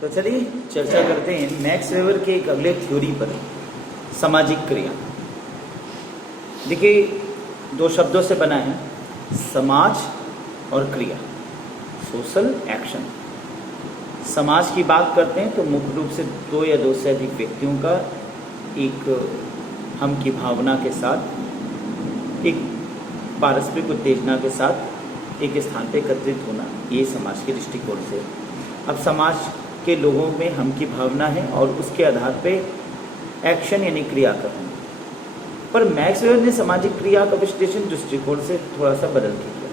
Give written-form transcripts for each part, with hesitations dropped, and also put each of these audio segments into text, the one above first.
तो चलिए चर्चा करते हैं मैक्स वेबर के एक अगले थ्योरी पर, सामाजिक क्रिया। देखिए, दो शब्दों से बना है, समाज और क्रिया, सोशल एक्शन। समाज की बात करते हैं तो मुख्य रूप से दो या दो से अधिक व्यक्तियों का एक हम की भावना के साथ, एक पारस्परिक उत्तेजना के साथ एक स्थान पर एकत्रित होना, ये समाज के दृष्टिकोण से। अब समाज के लोगों में हम की भावना है और उसके आधार पे एक्शन यानी क्रिया करना। पर मैक्स वेबर ने सामाजिक क्रिया का विश्लेषण दृष्टिकोण से थोड़ा सा बदल के किया।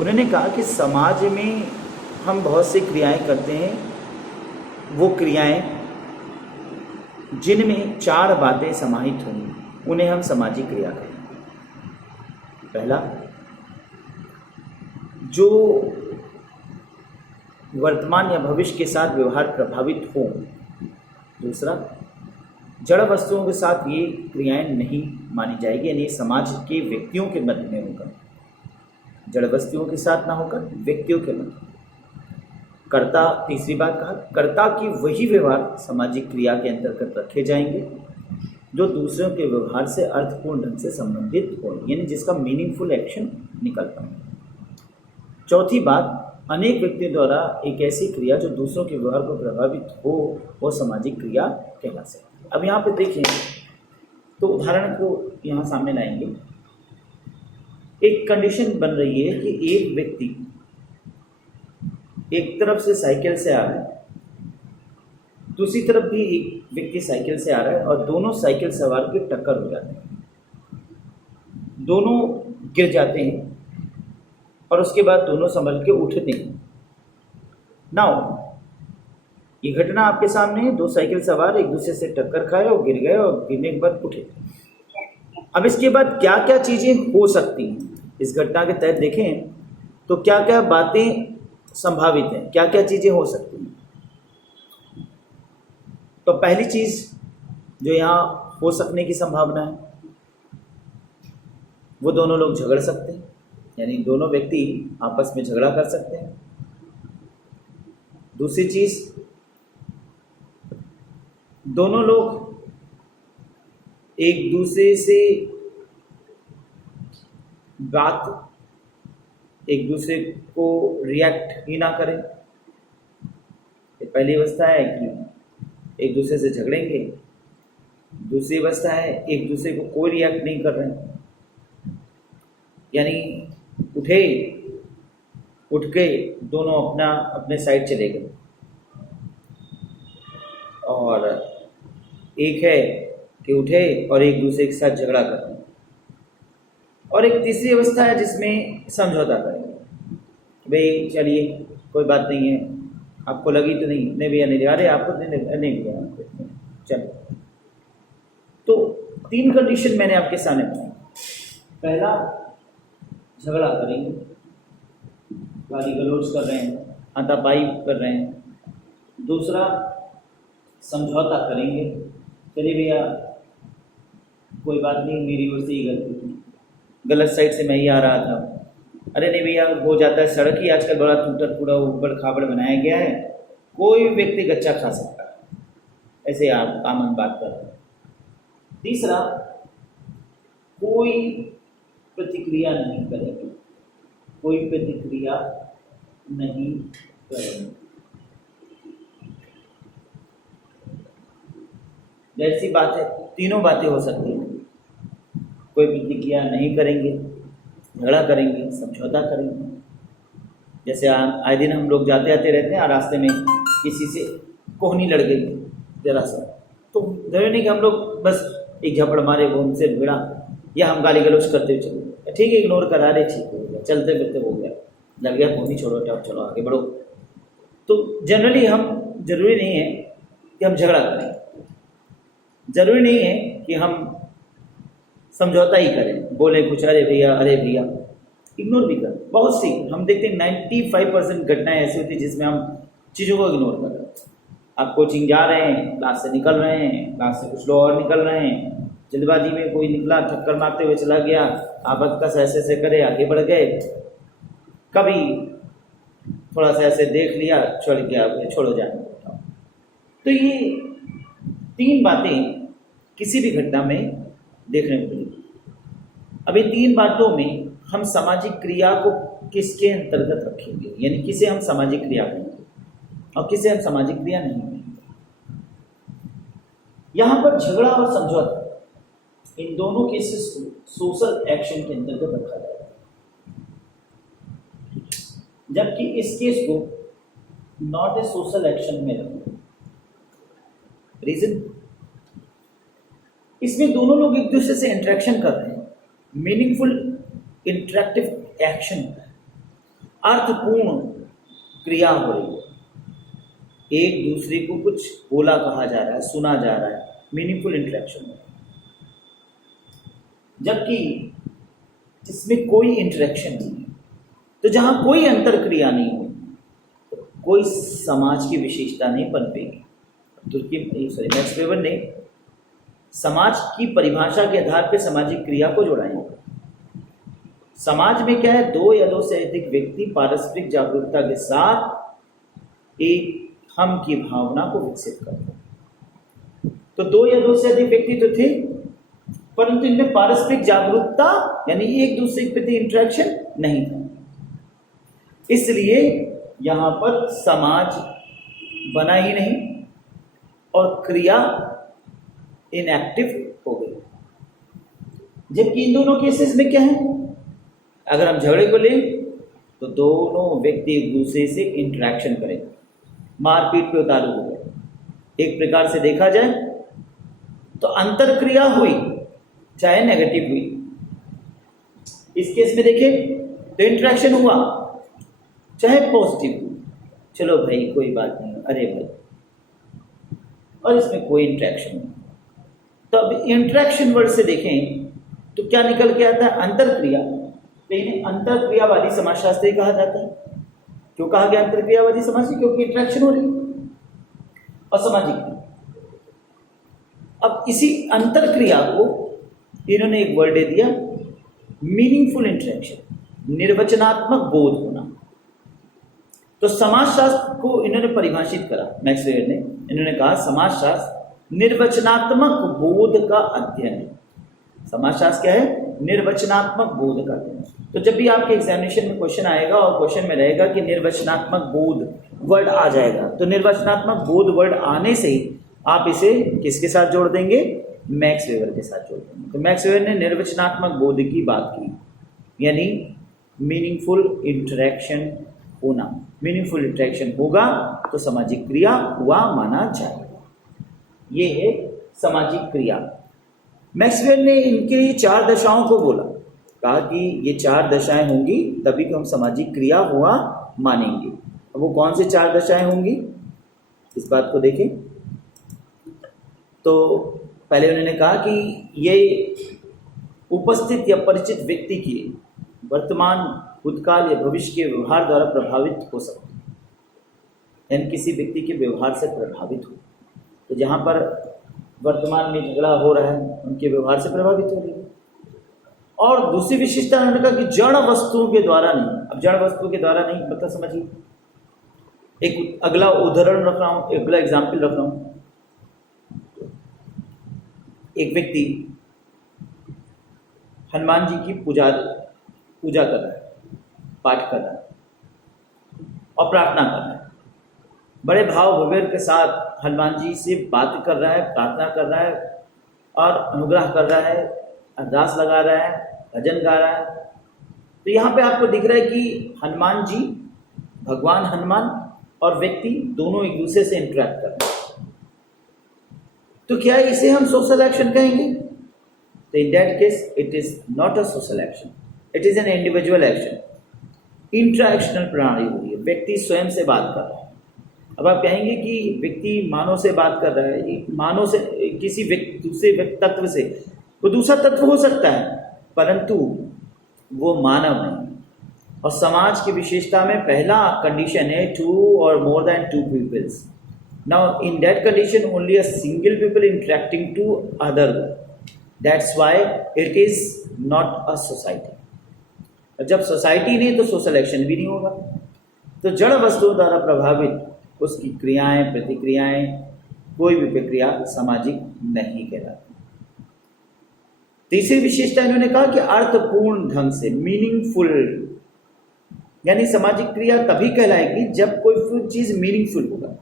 उन्होंने कहा कि समाज में हम बहुत सी क्रियाएं करते हैं, वो क्रियाएं जिनमें चार बातें समाहित होंगी, उन्हें हम सामाजिक क्रिया कहते हैं। पहला, जो वर्तमान या भविष्य के साथ व्यवहार प्रभावित हो। दूसरा, जड़ वस्तुओं के साथ ये क्रियाएं नहीं मानी जाएगी, यानी समाज के व्यक्तियों के मध्य में होगा, जड़ वस्तुओं के साथ ना होकर व्यक्तियों के मध्य। कर्ता, तीसरी बात कहा, कर्ता की वही व्यवहार सामाजिक क्रिया के अंतर्गत रखे जाएंगे जो दूसरों के व्यवहार से अर्थपूर्ण ढंग से संबंधित हो, यानी जिसका मीनिंगफुल एक्शन निकलता है। चौथी बात, अनेक व्यक्तियों द्वारा एक ऐसी क्रिया जो दूसरों के व्यवहार को प्रभावित हो, वो सामाजिक क्रिया कहला सकती है। अब यहाँ पे देखें तो उदाहरण को यहाँ सामने लाएंगे। एक कंडीशन बन रही है कि एक व्यक्ति एक तरफ से साइकिल से आ रहा है, दूसरी तरफ भी एक व्यक्ति साइकिल से आ रहा है और दोनों साइकिल सवार के टक्कर हो जाते हैं, दोनों गिर जाते हैं और उसके बाद दोनों संभल के उठते हैं। नाउ ये घटना आपके सामने है, दो साइकिल सवार एक दूसरे से टक्कर खाए और गिर गए और गिरने के बाद उठे। अब इसके बाद क्या क्या चीज़ें हो सकती हैं इस घटना के तहत देखें तो क्या क्या बातें संभावित हैं, क्या क्या चीज़ें हो सकती हैं। तो पहली चीज़ जो यहाँ हो सकने की संभावना है, वो दोनों लोग झगड़ सकते हैं, यानी दोनों व्यक्ति आपस में झगड़ा कर सकते हैं। दूसरी चीज, दोनों लोग एक दूसरे से बात, एक दूसरे को रिएक्ट ही ना करें। ये पहली अवस्था है कि एक दूसरे से झगड़ेंगे। दूसरी अवस्था है एक दूसरे को कोई रिएक्ट नहीं कर रहे हैं, यानी उठ के दोनों अपना अपने साइड चले गए। और एक है कि उठे और एक दूसरे के साथ झगड़ा कर रहे हैं। और एक तीसरी अवस्था है जिसमें समझौता करेंगे, भाई चलिए कोई बात नहीं है, आपको लगी तो नहीं, नहीं भैया नहीं, अरे आपको नहीं भैया चलो। तो तीन कंडीशन मैंने आपके सामने बताई। पहला, झगड़ा करेंगे, गाली गलौज कर रहे हैं, हाथापाई कर रहे हैं। दूसरा, समझौता करेंगे, चलिए भैया कोई बात नहीं, मेरी ओर से ही गलती थी, गलत साइड से मैं ही आ रहा था, अरे नहीं भैया हो जाता है, सड़क ही आजकल बड़ा टूटा फूटा ऊबड़ खाबड़ बनाया गया है, कोई व्यक्ति कच्चा खा सकता है, ऐसे आप आमन बात कर रहे हैं। तीसरा, कोई प्रतिक्रिया नहीं करेंगे, कोई प्रतिक्रिया नहीं करेंगे। जैसी बात है, तीनों बातें हो सकती हैं। कोई प्रतिक्रिया नहीं करेंगे, झगड़ा करेंगे, समझौता करेंगे। जैसे आए दिन हम लोग जाते आते रहते हैं और रास्ते में किसी से कोहनी लड़ गई जरा सा, तो जरूरी नहीं कि हम लोग बस एक झपड़ मारे, वो हमसे भिड़ा, या हम गाली गलौज करते हुए चले, ठीक है इग्नोर करा रहे, ठीक हो गया, चलते फिरते हो गया, लग गया कोहनी, छोड़ो चलो आगे बढ़ो। तो जनरली हम, जरूरी नहीं है कि हम झगड़ा करें, जरूरी नहीं है कि हम समझौता ही करें, बोले कुछ अरे भैया इग्नोर भी करें। बहुत सी हम देखते हैं 95% घटनाएं ऐसी होती है जिसमें हम चीज़ों को इग्नोर कर रहे हैं। आप कोचिंग जा रहे हैं, क्लास से निकल रहे हैं, क्लास से कुछ लोग और निकल रहे हैं, जल्दबाजी में कोई निकला ठक्कर मारते हुए चला गया, आप बदकस ऐसे करे, आगे बढ़ गए। कभी थोड़ा सा ऐसे देख लिया, छोड़ गया, छोड़ो जाने दो। तो ये 3 बातें किसी भी घटना में देखने को मिलेगी। अब इन 3 बातों में हम सामाजिक क्रिया को किसके अंतर्गत रखेंगे, यानी किसे हम सामाजिक क्रिया कहेंगे और किसे हम सामाजिक क्रिया नहीं कहेंगे। यहाँ पर झगड़ा और समझौता, इन दोनों केसेस को सोशल एक्शन के अंतर्गत रखा जाएगा, जबकि इस केस को नॉट ए सोशल एक्शन में रखा। रीजन, इसमें दोनों लोग एक दूसरे से इंटरेक्शन कर रहे हैं, मीनिंगफुल इंटरेक्टिव एक्शन, अर्थपूर्ण क्रिया हो रही है, एक दूसरे को कुछ बोला कहा जा रहा है, सुना जा रहा है, मीनिंगफुल इंटरेक्शन है। जबकि इसमें कोई इंटरेक्शन नहीं है, तो जहां कोई अंतर क्रिया नहीं हो, तो कोई समाज की विशेषता नहीं पनपेगी। मैक्स वेबर ने समाज की परिभाषा के आधार पर सामाजिक क्रिया को जोड़ा है। समाज में क्या है, 2 या 2 से अधिक व्यक्ति पारस्परिक जागरूकता के साथ एक हम की भावना को विकसित करते हैं। तो 2 या 2 से अधिक व्यक्ति तो थे, परंतु इनमें पारस्परिक जागरूकता यानी एक दूसरे के प्रति इंटरेक्शन नहीं था, इसलिए यहां पर समाज बना ही नहीं और क्रिया इनएक्टिव हो गई। जबकि इन दोनों केसेस में क्या है, अगर हम झगड़े को लें तो दोनों व्यक्ति एक दूसरे से इंटरेक्शन करें, मारपीट पे उतारू हो गए। एक प्रकार से देखा जाए तो अंतर क्रिया हुई, चाहे नेगेटिव हुई। इस केस में देखें तो इंटरेक्शन हुआ, चाहे पॉजिटिव हुई, चलो भाई कोई बात नहीं, अरे भाई, और इसमें कोई इंटरेक्शन नहीं। तो अब इंटरेक्शन वर्ड से देखें तो क्या निकल के आता है, अंतर क्रिया। तो इन्हें अंतर क्रियावादी समाजशास्त्री कहा जाता है। क्यों कहा गया अंतर क्रियावादी समाज? क्योंकि इंटरेक्शन हो रही और सामाजिक। अब इसी अंतर क्रिया को इन्होंने एक वर्ड दे दिया, मीनिंगफुल इंटरेक्शन, निर्वचनात्मक बोध होना। तो समाजशास्त्र को इन्होंने परिभाषित करा मैक्स वेबर ने। इन्होंने कहा समाजशास्त्र निर्वचनात्मक बोध का अध्ययन है। समाजशास्त्र क्या है? निर्वचनात्मक बोध का अध्ययन। तो जब भी आपके एग्जामिनेशन में क्वेश्चन आएगा और क्वेश्चन में रहेगा कि निर्वचनात्मक बोध वर्ड आ जाएगा, तो निर्वचनात्मक बोध वर्ड आने से ही आप इसे किसके साथ जोड़ देंगे? मैक्स वेबर के साथ जोड़ देंगे। तो मैक्स वेबर ने निर्वचनात्मक बोध की बात की, यानी मीनिंगफुल इंटरेक्शन होना। मीनिंगफुल इंटरेक्शन होगा तो सामाजिक क्रिया हुआ माना जाएगा। ये है सामाजिक क्रिया। मैक्स वेबर ने इनके 4 दशाओं को बोला, कहा कि ये 4 दशाएं होंगी तभी तो हम सामाजिक क्रिया हुआ मानेंगे। अब वो कौन से 4 दशाएं होंगी, इस बात को देखें। तो पहले उन्होंने कहा कि ये उपस्थित या परिचित व्यक्ति की वर्तमान, भूतकाल या भविष्य के व्यवहार द्वारा प्रभावित हो सकते हैं, यानी किसी व्यक्ति के व्यवहार से प्रभावित हो। तो जहाँ पर वर्तमान में झगड़ा हो रहा है उनके व्यवहार से प्रभावित हो रही है। और दूसरी विशेषता उन्होंने कहा कि जड़ वस्तुओं के द्वारा नहीं। अब जड़ वस्तुओं के द्वारा नहीं मतलब समझिए, एक अगला उदाहरण रख रहा हूँ, अगला एग्जाम्पल रख रहा हूँ। एक व्यक्ति हनुमान जी की पूजा कर रहा है, पाठ कर रहा है और प्रार्थना कर रहा है। बड़े भाव विवेक के साथ हनुमान जी से बात कर रहा है, प्रार्थना कर रहा है और अनुग्रह कर रहा है, अरदास लगा रहा है, भजन गा रहा है। तो यहाँ पे आपको दिख रहा है कि हनुमान जी, भगवान हनुमान और व्यक्ति दोनों एक दूसरे से इंटरेक्ट कर रहे हैं। तो क्या इसे हम सोशल एक्शन कहेंगे? तो in that case it is not a social action, it is an individual action. Interactional प्रणाली हो रही है, व्यक्ति स्वयं से बात कर रहा है। अब आप कहेंगे कि व्यक्ति मानव से बात कर रहा है, मानव से किसी दूसरे तत्व से, वो दूसरा तत्व हो सकता है परंतु वो मानव नहीं। और समाज की विशेषता में पहला कंडीशन है 2 or more than 2 pupils. Now in that condition only a single people interacting to other. That's why it is not a society. जब सोसाइटी नहीं तो सोशल एक्शन भी नहीं होगा। तो जड़ वस्तुओं द्वारा प्रभावित उसकी क्रियाएं, प्रतिक्रियाएं, कोई भी प्रक्रिया सामाजिक नहीं कहलाती। तीसरी विशेषता इन्होंने कहा कि अर्थपूर्ण ढंग से, मीनिंगफुल, यानी सामाजिक क्रिया तभी कहलाएगी जब कोई चीज मीनिंगफुल होगा,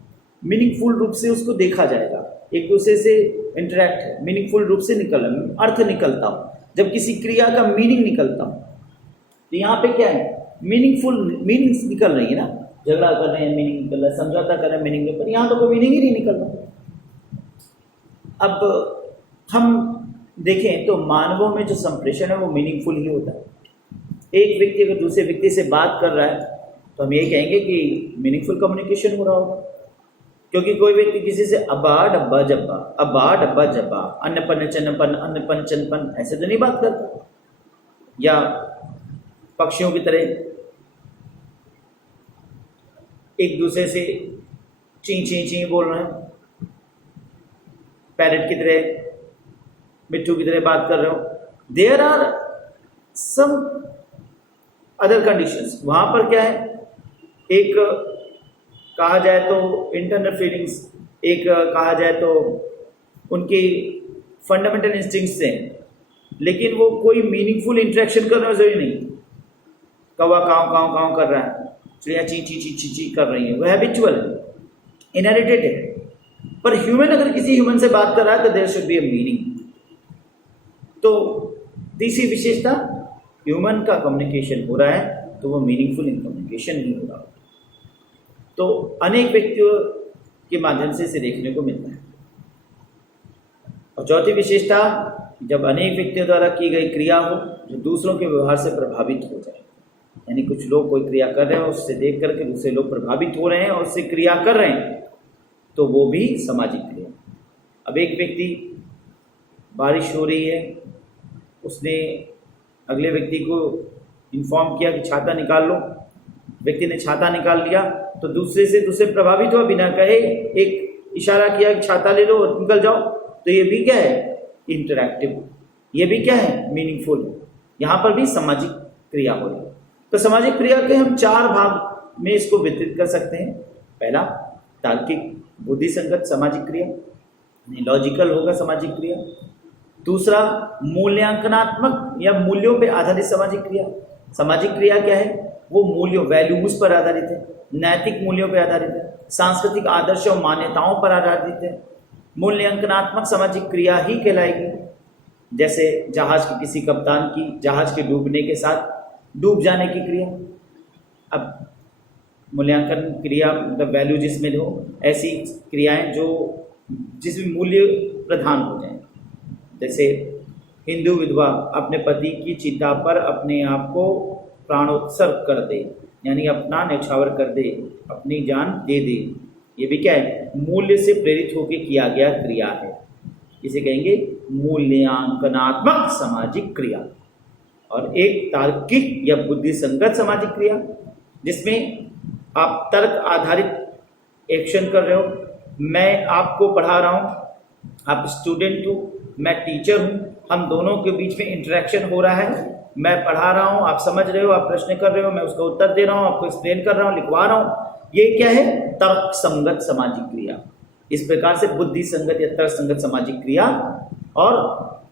मीनिंगफुल रूप से उसको देखा जाएगा, एक दूसरे से इंटरेक्ट मीनिंगफुल रूप से अर्थ निकलता हो, जब किसी क्रिया का मीनिंग निकलता हो। तो यहाँ पे क्या है, मीनिंग्स निकल रही है ना, झगड़ा कर रहे हैं मीनिंग निकल रहा है, समझौता कर रहे हैं मीनिंग निकल, पर यहाँ तो कोई मीनिंग ही नहीं निकल रहा। अब हम देखें तो मानवों में जो संप्रेषण है वो मीनिंगफुल ही होता है। एक व्यक्ति अगर दूसरे व्यक्ति से बात कर रहा है तो हम ये कहेंगे कि मीनिंगफुल कम्युनिकेशन हो रहा होगा, क्योंकि कोई व्यक्ति किसी से अब्बा डब्बा जब्बा, अब्बा डब्बा जब्बा, अन्न पन्न चन्नपन, अन्न पन्न चन्नपन ऐसे तो नहीं बात करता, या पक्षियों की तरह एक दूसरे से ची ची ची बोल रहे हैं, पैरट की तरह, मिट्टू की तरह बात कर रहे हो। There are some other conditions. वहां पर क्या है, एक कहा जाए तो इंटरनल फीलिंग्स, एक कहा जाए तो उनकी फंडामेंटल इंस्टिंक्ट्स हैं, लेकिन वो कोई मीनिंगफुल इंटरेक्शन करना जरूरी नहीं। कौवा काव काव काव कर रहा है, चिड़िया ची ची ची ची ची कर रही है, वह हैबिचुअल है, इनहेरिटेड है। पर ह्यूमन अगर किसी ह्यूमन से बात कर रहा है तो there should be a meaning. तो तीसरी विशेषता, ह्यूमन का कम्युनिकेशन हो रहा है तो वो मीनिंगफुल इन कम्युनिकेशन नहीं हो रहा। तो अनेक व्यक्तियों के माध्यम से इसे देखने को मिलता है। और चौथी विशेषता, जब अनेक व्यक्तियों द्वारा की गई क्रिया हो जो दूसरों के व्यवहार से प्रभावित हो जाए, यानी कुछ लोग कोई क्रिया कर रहे हैं, उससे देख करके दूसरे लोग प्रभावित हो रहे हैं और उससे क्रिया कर रहे हैं, तो वो भी सामाजिक क्रिया। अब एक व्यक्ति, बारिश हो रही है, उसने अगले व्यक्ति को इन्फॉर्म किया कि छाता निकाल लो, व्यक्ति ने छाता निकाल लिया, तो दूसरे प्रभावित हुआ, बिना कहे एक इशारा किया कि छाता ले लो और निकल जाओ। तो ये भी क्या है, इंटरैक्टिव, ये भी क्या है, मीनिंगफुल। यहाँ पर भी सामाजिक क्रिया हो रही है। तो सामाजिक क्रिया के हम 4 भाग में इसको वितरित कर सकते हैं। पहला, तार्किक बुद्धि संगत सामाजिक क्रिया, लॉजिकल होगा सामाजिक क्रिया। दूसरा, मूल्यांकनात्मक या मूल्यों पे आधारित सामाजिक क्रिया। सामाजिक क्रिया क्या है, वो मूल्यों, वैल्यूज पर आधारित है, नैतिक मूल्यों पर आधारित है, सांस्कृतिक आदर्श और मान्यताओं पर आधारित है। मूल्यांकनात्मक सामाजिक क्रिया ही कहलाएगी। जैसे जहाज के किसी कप्तान की जहाज के डूबने के साथ डूब जाने की क्रिया। अब मूल्यांकन क्रिया मतलब वैल्यू जिसमें हो, ऐसी क्रियाएं जो जिसमें मूल्य प्रधान हो जाए। जैसे हिंदू विधवा अपने पति की चिता पर अपने आप को प्राणोत्सर्ग कर दे, यानी अपना न्यौछावर कर दे, अपनी जान दे दे। ये भी क्या है, मूल्य से प्रेरित होकर किया गया क्रिया है। इसे कहेंगे मूल्यांकनात्मक सामाजिक क्रिया। और एक तार्किक या बुद्धि संगत सामाजिक क्रिया, जिसमें आप तर्क आधारित एक्शन कर रहे हो। मैं आपको पढ़ा रहा हूँ, आप स्टूडेंट हो, मैं टीचर हूँ, हम दोनों के बीच में इंटरेक्शन हो रहा है। मैं पढ़ा रहा हूँ, आप समझ रहे हो, आप प्रश्न कर रहे हो, मैं उसका उत्तर दे रहा हूँ, आपको एक्सप्लेन कर रहा हूँ, लिखवा रहा हूँ। ये क्या है, तर्क संगत सामाजिक क्रिया। इस प्रकार से बुद्धि संगत या तर्क संगत सामाजिक क्रिया और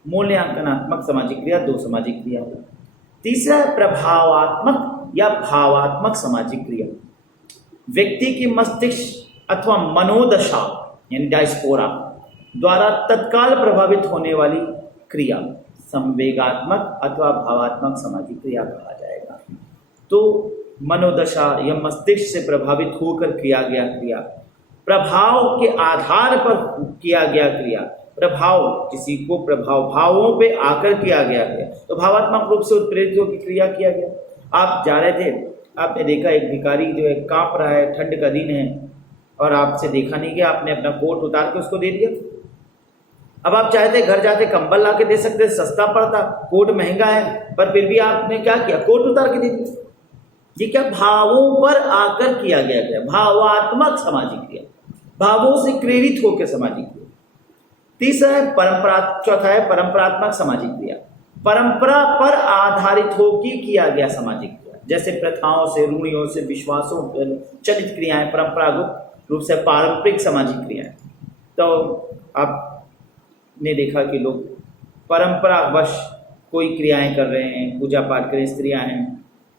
मूल्यांकनात्मक सामाजिक क्रिया, 2 सामाजिक क्रिया। तीसरा है प्रभावात्मक या भावात्मक सामाजिक क्रिया। व्यक्ति की मस्तिष्क अथवा मनोदशा यानी डायस्पोरा द्वारा तत्काल प्रभावित होने वाली क्रिया संवेगात्मक अथवा भावात्मक सामाजिक क्रिया कहा जाएगा। तो मनोदशा या मस्तिष्क से प्रभावित होकर किया गया क्रिया, प्रभाव के आधार पर किया गया क्रिया, प्रभाव किसी को भावों पे आकर किया गया क्रिया, तो भावात्मक रूप से उत्प्रेरित होकर क्रिया किया गया। आप जा रहे थे, आपने देखा एक भिखारी जो है कांप रहा है, ठंड का दिन है, और आपसे देखा नहीं गया, आपने अपना कोट उतार के उसको दे दिया। अब आप चाहते घर जाते कंबल ला के दे सकते, सस्ता पड़ता, कोट महंगा है, पर फिर भी आपने क्या किया, कोट उतार के दे दिया। ये क्या, भावों पर आकर किया गया क्रिया, भावात्मक सामाजिक क्रिया, भावों से प्रेरित होकर सामाजिक क्रिया। तीसरा है चौथा है परंपरात्मक सामाजिक क्रिया, परंपरा पर आधारित होकर किया गया सामाजिक क्रिया। जैसे प्रथाओं से, रूढ़ियों से, विश्वासों चलित क्रियाएं, परंपरागत रूप से पारंपरिक सामाजिक क्रियाएं। तो आपने देखा कि लोग परंपरावश कोई क्रियाएं कर रहे हैं, पूजा पाठ करें, स्त्रियां हैं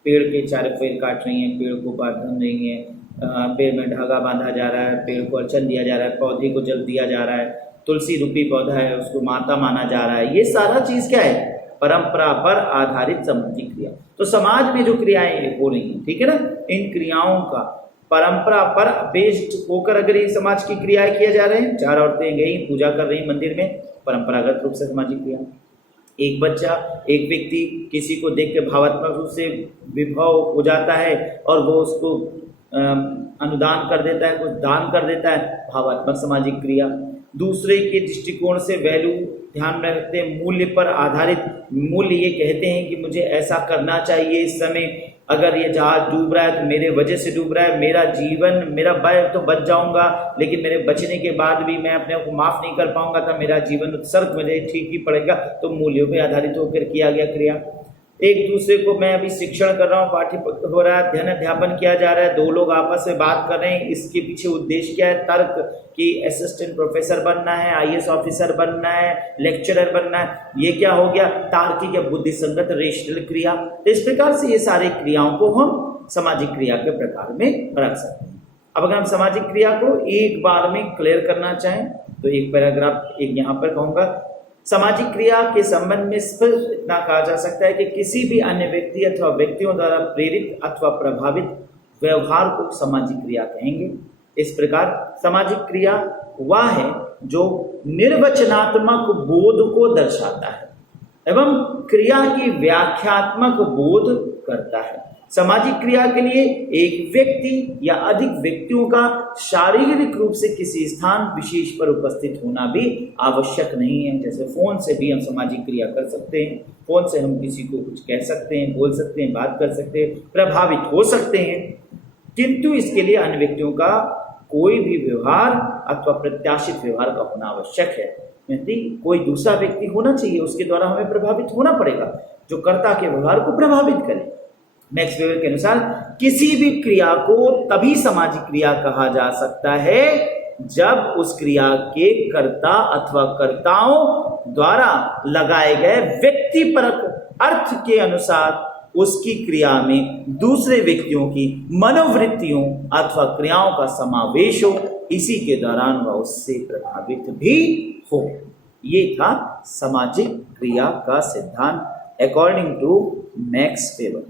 पेड़ के चारों पेड़ काट रही हैं, पेड़ को बांध रही हैं, पेड़ में धागा बांधा जा रहा है, पेड़ को अर्चन दिया जा रहा है, पौधे को जल दिया जा रहा है, तुलसी रूपी पौधा है उसको माता माना जा रहा है। ये सारा चीज क्या है? परंपरा पर आधारित सामाजिक क्रिया। तो समाज में जो क्रियाएं हो रही हैं, ठीक है ना, इन क्रियाओं का परंपरा पर बेस्ड होकर अगर ये समाज की क्रियाएं किए जा रहे हैं, 4 औरतें गई पूजा कर रही मंदिर में, परंपरागत रूप से सामाजिक क्रिया। एक बच्चा, एक व्यक्ति किसी को देख के भावात्मक रूप से विभव हो जाता है और वो उसको अनुदान कर देता है, कुछ दान कर देता है, भावात्मक सामाजिक क्रिया। दूसरे के दृष्टिकोण से वैल्यू ध्यान में रखते हैं, मूल्य पर आधारित, मूल्य ये कहते हैं कि मुझे ऐसा करना चाहिए इस समय, अगर ये जहाज डूब रहा है तो मेरे वजह से डूब रहा है, मेरा जीवन, मेरा तो बच जाऊंगा, लेकिन मेरे बचने के बाद भी मैं अपने को माफ नहीं कर पाऊंगा, तो मेरा जीवन उत्सर्ग मुझे ठीक ही पड़ेगा। तो मूल्यों पर आधारित होकर किया गया क्रिया। एक दूसरे को, मैं अभी शिक्षण कर रहा हूँ, पाठ्य हो रहा है, अध्ययन अध्यापन किया जा रहा है, 2 लोग आपस में बात कर रहे हैं, इसके पीछे उद्देश्य क्या है? तर्क कि असिस्टेंट प्रोफेसर बनना है, IAS ऑफिसर बनना है, लेक्चरर बनना है। ये क्या हो गया? तार्किक या बुद्धि संगत रेशनल क्रिया। तो इस प्रकार से ये सारी क्रियाओं को हम सामाजिक क्रिया के प्रकार में रख सकते हैं। अब अगर हम सामाजिक क्रिया को एक बार में क्लियर करना चाहें तो एक पैराग्राफ एक यहाँ पर कहूँगा। सामाजिक क्रिया के संबंध में स्पष्ट इतना कहा जा सकता है कि किसी भी अन्य व्यक्ति अथवा व्यक्तियों द्वारा प्रेरित अथवा प्रभावित व्यवहार को सामाजिक क्रिया कहेंगे। इस प्रकार सामाजिक क्रिया वह है जो निर्वचनात्मक बोध को दर्शाता है एवं क्रिया की व्याख्यात्मक बोध करता है। सामाजिक क्रिया के लिए एक व्यक्ति या अधिक व्यक्तियों का शारीरिक रूप से किसी स्थान विशेष पर उपस्थित होना भी आवश्यक नहीं है। जैसे फोन से भी हम सामाजिक क्रिया कर सकते हैं, फोन से हम किसी को कुछ कह सकते हैं, बोल सकते हैं, बात कर सकते हैं, प्रभावित हो सकते हैं, किंतु इसके लिए अन्य व्यक्तियों का कोई भी व्यवहार अथवा प्रत्याशित व्यवहार का होना आवश्यक है। कोई दूसरा व्यक्ति होना चाहिए, उसके द्वारा हमें प्रभावित होना पड़ेगा, जो कर्ता के व्यवहार को प्रभावित करे। मैक्स वेबर के अनुसार किसी भी क्रिया को तभी सामाजिक क्रिया कहा जा सकता है जब उस क्रिया के कर्ता अथवा कर्ताओं द्वारा लगाए गए व्यक्तिपरक अर्थ के अनुसार उसकी क्रिया में दूसरे व्यक्तियों की मनोवृत्तियों अथवा क्रियाओं का समावेश हो, इसी के दौरान वह उससे प्रभावित भी हो। ये था सामाजिक क्रिया का सिद्धांत अकॉर्डिंग टू मैक्स वेबर।